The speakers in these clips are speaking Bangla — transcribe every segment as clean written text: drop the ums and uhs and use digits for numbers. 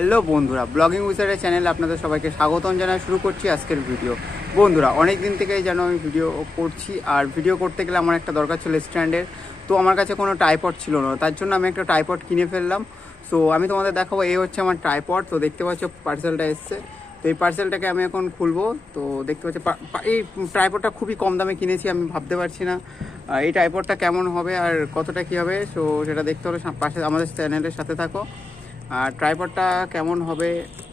হ্যালো বন্ধুরা, ব্লগিং উইজারের চ্যানেলে আপনাদের সবাইকে স্বাগতম জানাই। শুরু করছি আজকের ভিডিও। বন্ধুরা, অনেক দিন থেকেই যেন আমি ভিডিও করছি, আর ভিডিও করতে গেলে আমার একটা দরকার ছিল স্ট্যান্ডের। তো আমার কাছে কোনো ট্রাইপড ছিল না, তার জন্য আমি একটা ট্রাইপড কিনে ফেললাম। সো আমি তোমাদের দেখাবো, এই হচ্ছে আমার ট্রাইপড। তো দেখতে পাচ্ছ পার্সেলটা এসছে। তো এই পার্সেলটাকে আমি এখন খুলবো। তো দেখতে পাচ্ছি এই ট্রাইপডটা খুবই কম দামে কিনেছি। আমি ভাবতে পারছি না এই ট্রাইপডটা কেমন হবে আর কতটা কী হবে। সো সেটা দেখতে হলে পাশে আমাদের চ্যানেলের সাথে থাকো। আর ট্রাইপডটা কেমন হবে,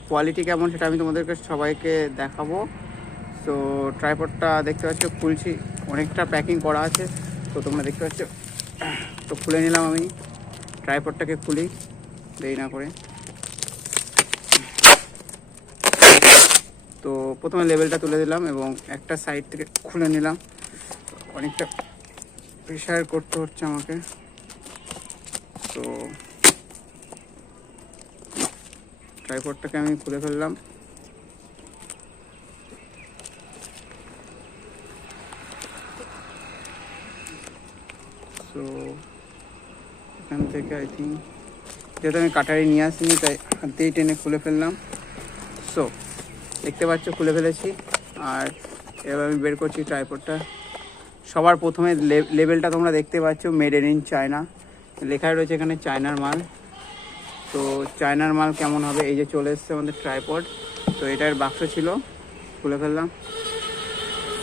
কোয়ালিটি কেমন, সেটা আমি তোমাদেরকে সবাইকে দেখাবো। সো ট্রাইপডটা দেখতে পাচ্ছ খুলছি, অনেকটা প্যাকিং করা আছে। তো তোমরা দেখতে পাচ্ছ, তো খুলে নিলাম। আমি ট্রাইপডটাকে খুলি দেরি না করে। তো প্রথমে লেবেলটা তুলে দিলাম এবং একটা সাইড থেকে খুলে নিলাম। অনেকটা প্রেশার করতে হচ্ছে আমাকে। তো ট্রাইপডটাকে আমি খুলে ফেললাম। তো এখান থেকে আই থিঙ্ক, যেহেতু আমি কাটারি নিয়ে আসিনি তাই হাত দিয়েই টেনে খুলে ফেললাম। সো দেখতে পাচ্ছ খুলে ফেলেছি। আর এবার আমি বের করছি ট্রাইপডটা। সবার প্রথমে লেবেলটা তোমরা দেখতে পাচ্ছ, মেড ইন চায়না লেখাই রয়েছে এখানে, চায়নার মাল। তো চায়নার মাল কেমন হবে, এই যে চলে এসছে আমাদের ট্রাইপড। তো এটার বাক্স ছিল, খুলে ফেললাম।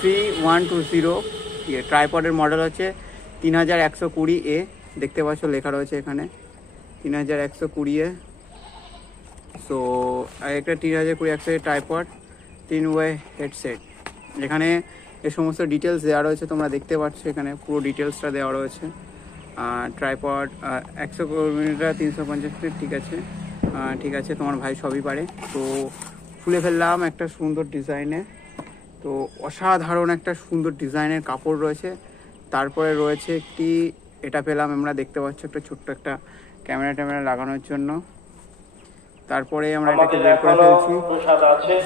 3120 ট্রাইপডের মডেল হচ্ছে 3120A। দেখতে পাচ্ছ লেখা রয়েছে এখানে 3120A। সো একটা 3020 একশো ট্রাইপড, 3-ওয়ে হেডসেট। এখানে এই সমস্ত ডিটেলস দেওয়া রয়েছে, তোমরা দেখতে পাচ্ছ এখানে পুরো ডিটেলসটা দেওয়া রয়েছে। ট্রাইপড 100 মিটার 350 ফিট, ঠিক আছে ঠিক আছে, তোমার ভাই সবই পারে। তো খুলে ফেললাম একটা সুন্দর ডিজাইনে। তো অসাধারণ একটা সুন্দর ডিজাইনের কাপড় রয়েছে। তারপরে রয়েছে একটি, এটা পেলাম আমরা, দেখতে পাচ্ছ একটা ছোট্ট একটা ক্যামেরা লাগানোর জন্য। তারপরে আমরা এটাকে বের করে ফেলছি। প্রসাদ আছে,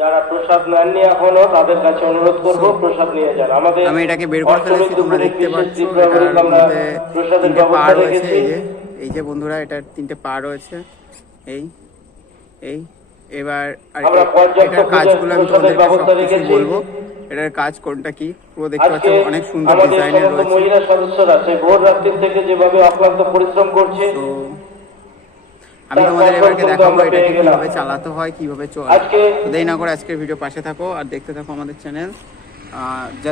যারা প্রসাদ নেননি এখনো তাদের কাছে অনুরোধ করব প্রসাদ নিয়ে যান। আমাদের আমি এটাকে বের করে ফেলেছি, তোমরা দেখতে পাচ্ছ। এটার মধ্যে তিনটে পা রয়েছে, এই যে বন্ধুরা, এটার তিনটে পা রয়েছে। এই এই এবার এটার কাজগুলো আমি তোমাদেরকে সব কিছু বলবো। এটার কাজ কোনটা কি পুরো দেখতে পাচ্ছ, অনেক সুন্দর ডিজাইনের রয়েছে। মহিলা সদস্যরা সেই ভোর রাত্রি থেকে যেভাবে অক্লান্ত পরিশ্রম করছে, তো আমি তোমাদের এবারকে দেখাবো এটাকে কিভাবে চালাতে হয়, কিভাবে চলে। দেরি না করে আজকের ভিডিও পাশে থাকো আর দেখতে থাকো আমাদের চ্যানেল।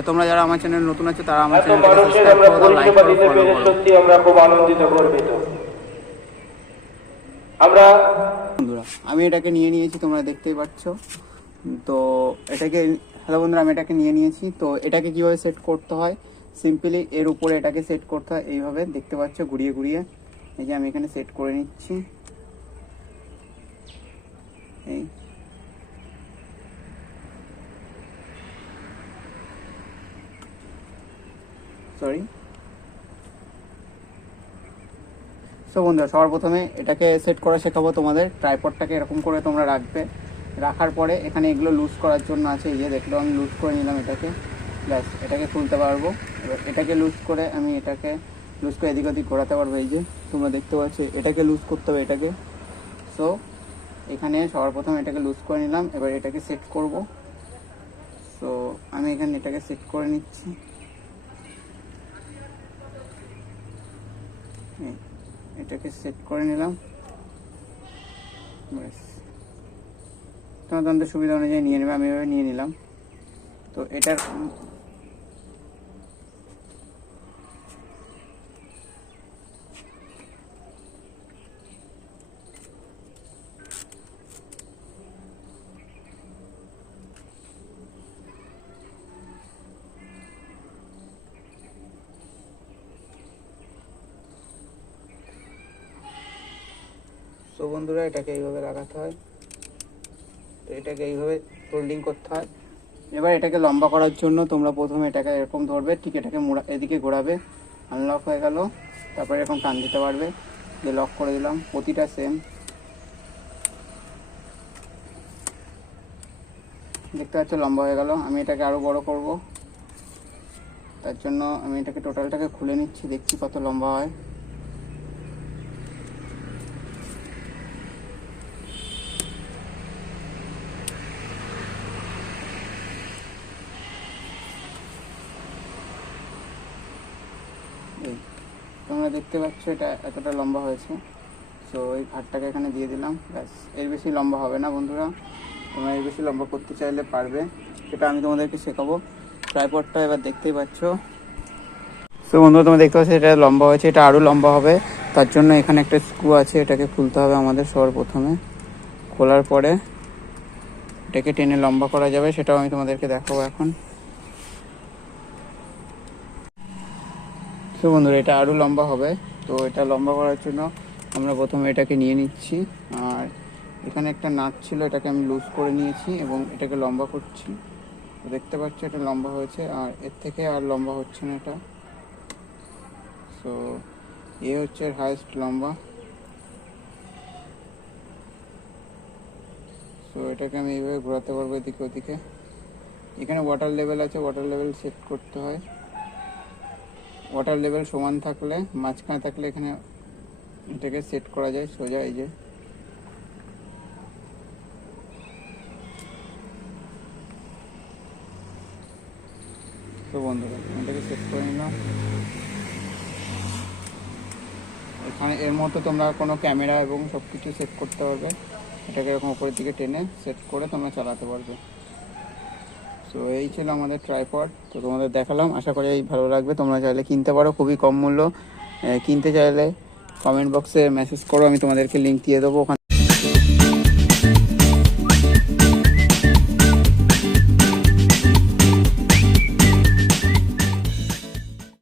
তোমরা যারা আমার চ্যানেল নতুন আছো তারা আমার চ্যানেলটাকে সাবস্ক্রাইব করো, লাইক করো, ফলো করো। সত্যি আমরা খুব আনন্দিত গর্বিত। আমরা বন্ধুরা, আমি এটাকে নিয়ে নিয়েছি, তোমরা দেখতেই পাচ্ছ। তো এটাকে, হ্যালো বন্ধুরা, আমি এটাকে নিয়ে নিয়েছি। তো এটাকে কিভাবে সেট করতে হয়, সিম্পলি এর উপরে এটাকে সেট করতে হয় এইভাবে, দেখতে পাচ্ছ ঘুরিয়ে ঘুরিয়ে। এই যে আমি এখানে সেট করে নিচ্ছি। এই সরি। সো বন্ধুরা, সবার প্রথমে এটাকে সেট করা শেখাবো তোমাদের। ট্রাইপডটাকে এরকম করে তোমরা রাখবে। রাখার পরে এখানে এগুলো লুজ করার জন্য আছে, এই যে দেখলো আমি লুজ করে নিলাম এটাকে। ব্যাস, এটাকে খুলতে পারবো। এবার এটাকে লুজ করে আমি এটাকে লুজ করে এদিক ওদিক ঘোরাতে পারবো। এই যে তোমরা দেখতে পাচ্ছ, এটাকে লুজ করতে হবে এটাকে। সো এখানে সবার প্রথমে এটাকে লুজ করে নিলাম, এবার এটাকে সেট করব। সো আমি এখানে এটাকে সেট করে নিচ্ছি। এটাকে সেট করে নিলাম। ব্যাস, তোমাদের সুবিধা অনুযায়ী নিয়ে নেবে, আমি এভাবে নিয়ে নিলাম। তো এটার তো বন্ধুরা, এটাকে এইভাবে লাগাতে হয়। তো এটাকে এইভাবে হোল্ডিং করতে হয়। এবার এটাকে লম্বা করার জন্য তোমরা প্রথমে এটাকে এরকম ধরবে, ঠিক এটাকে এদিকে ঘোরাবে, আনলক হয়ে গেল। তারপরে এরকম টান দিতে পারবে, যে লক করে দিলাম। প্রতিটা সেম, দেখতে পাচ্ছ লম্বা হয়ে গেল। আমি এটাকে আরও বড় করব, তার জন্য আমি এটাকে টোটালটাকে খুলে নিচ্ছি, দেখছি কত লম্বা হয়। এই তোমরা দেখতে পাচ্ছ এটা এতটা লম্বা হয়েছে। সো এই ঘাটটাকে এখানে দিয়ে দিলাম, ব্যাস। এর বেশি লম্বা হবে না বন্ধুরা, তোমরা এর বেশি লম্বা করতে চাইলে পারবে, সেটা আমি তোমাদেরকে শেখাবো। ট্রাইপডটা এবার দেখতেই পাচ্ছ। সো বন্ধুরা তোমরা দেখতে পাচ্ছ এটা লম্বা হয়েছে, এটা আরও লম্বা হবে। তার জন্য এখানে একটা স্ক্রু আছে, এটাকে খুলতে হবে আমাদের সবার প্রথমে। খোলার পরে এটাকে টেনে লম্বা করা যাবে, সেটাও আমি তোমাদেরকে দেখাবো এখন। তো বন্ধুরা এটা আরও লম্বা হবে। তো এটা লম্বা করার জন্য আমরা প্রথমে এটাকে নিয়ে নিচ্ছি, আর এখানে একটা নাট ছিল, এটাকে আমি লুজ করে নিয়েছি এবং এটাকে লম্বা করছি। তো দেখতে পাচ্ছ এটা লম্বা হয়েছে, আর এর থেকে আর লম্বা হচ্ছে না এটা। সো এ হচ্ছে হাইয়েস্ট লম্বা। সো এটাকে আমি এইভাবে ঘোরাতে পারবো এদিকে ওদিকে। এখানে ওয়াটার লেভেল আছে, ওয়াটার লেভেল সেট করতে হয়। ওয়াটার লেভেল সমান থাকলে, মাঝখানে থাকলে এখানে এটাকে সেট করা যায় সোজা। এই যে তো বন্ধুরা এটাকে সেট করে নিলাম। এখানে এর মতো তোমরা কোনো ক্যামেরা এবং সব কিছু সেট করতে পারবে। এটাকে এরকম উপরের দিকে টেনে সেট করে তোমরা চালাতে পারবে। সো এই ছিল আমাদের ট্রাইপড। তো তোমাদের দেখালাম, আশা করি এই ভালো লাগবে। তোমরা চাইলে কিনতে পারো, খুবই কম মূল্য। কিনতে চাইলে কমেন্ট বক্সে মেসেজ করো, আমি তোমাদেরকে লিঙ্ক দিয়ে দেবো ওখানে।